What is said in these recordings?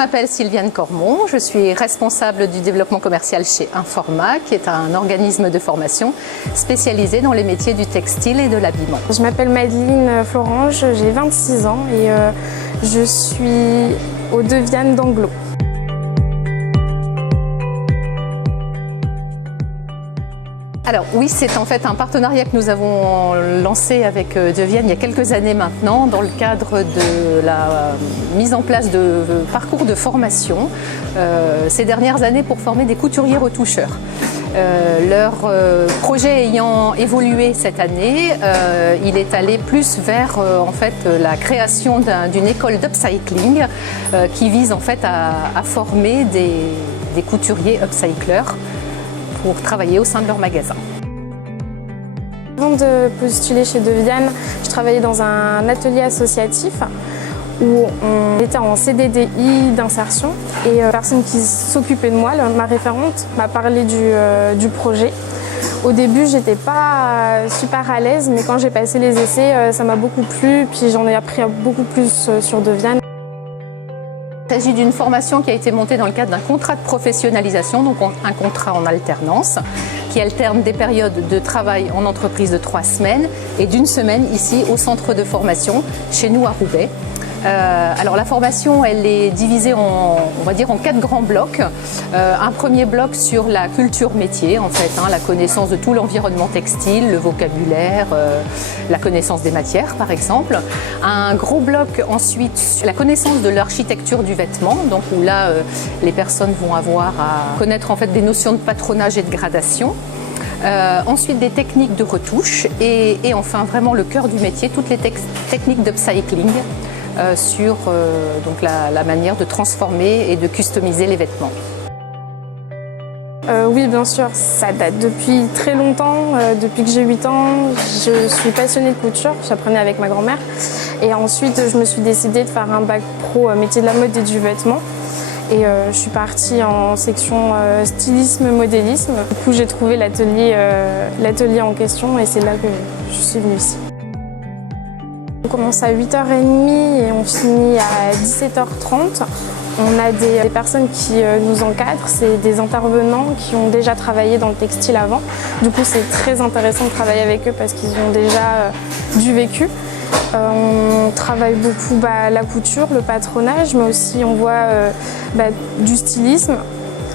m'appelle Sylviane Cormon, je suis responsable du développement commercial chez Informa, qui est un organisme de formation spécialisé dans les métiers du textile et de l'habillement. Je m'appelle Madeleine Florange, j'ai 26 ans et je suis au Deviane d'Anglo. Alors oui, c'est en fait un partenariat que nous avons lancé avec Deviane il y a quelques années maintenant dans le cadre de la mise en place de parcours de formation ces dernières années pour former des couturiers retoucheurs. Leur projet ayant évolué cette année, il est allé plus vers en fait, la création d'une école d'upcycling qui vise en fait à former des couturiers upcyclers pour travailler au sein de leur magasin. Avant de postuler chez Deviane, je travaillais dans un atelier associatif où on était en CDDI d'insertion et la personne qui s'occupait de moi, ma référente, m'a parlé du projet. Au début, j'étais pas super à l'aise, mais quand j'ai passé les essais, ça m'a beaucoup plu, puis j'en ai appris beaucoup plus sur Deviane. Il s'agit d'une formation qui a été montée dans le cadre d'un contrat de professionnalisation, donc un contrat en alternance, qui alterne des périodes de travail en entreprise de 3 semaines et d'1 semaine ici au centre de formation, chez nous à Roubaix. Alors la formation, elle est divisée on va dire en 4 grands blocs. Un premier bloc sur la culture métier, en fait, la connaissance de tout l'environnement textile, le vocabulaire, la connaissance des matières par exemple. Un gros bloc ensuite, la connaissance de l'architecture du vêtement, donc où là les personnes vont avoir à connaître en fait des notions de patronage et de gradation. Ensuite des techniques de retouche et enfin vraiment le cœur du métier, toutes les techniques d'upcycling. Sur donc la manière de transformer et de customiser les vêtements. Oui, bien sûr, ça date depuis très longtemps. Depuis que j'ai 8 ans, je suis passionnée de couture, j'apprenais avec ma grand-mère. Et ensuite, je me suis décidée de faire un bac pro métier de la mode et du vêtement. Et je suis partie en section stylisme-modélisme. Du coup, j'ai trouvé l'atelier en question et c'est là que je suis venue ici. On commence à 8h30 et on finit à 17h30. On a des personnes qui nous encadrent, c'est des intervenants qui ont déjà travaillé dans le textile avant. Du coup, c'est très intéressant de travailler avec eux parce qu'ils ont déjà du vécu. On travaille beaucoup la couture, le patronage, mais aussi on voit du stylisme,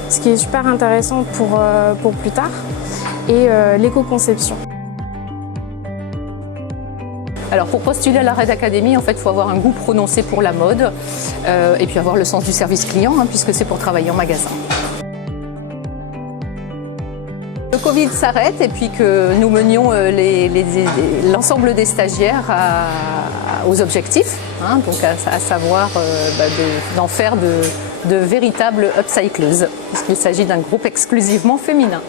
ce qui est super intéressant pour plus tard, et l'éco-conception. Alors pour postuler à la Red Academy, en fait, il faut avoir un goût prononcé pour la mode et puis avoir le sens du service client, puisque c'est pour travailler en magasin. Le Covid s'arrête et puis que nous menions l'ensemble des stagiaires aux objectifs, donc à savoir d'en faire de véritables upcycleuses, puisqu'il s'agit d'un groupe exclusivement féminin.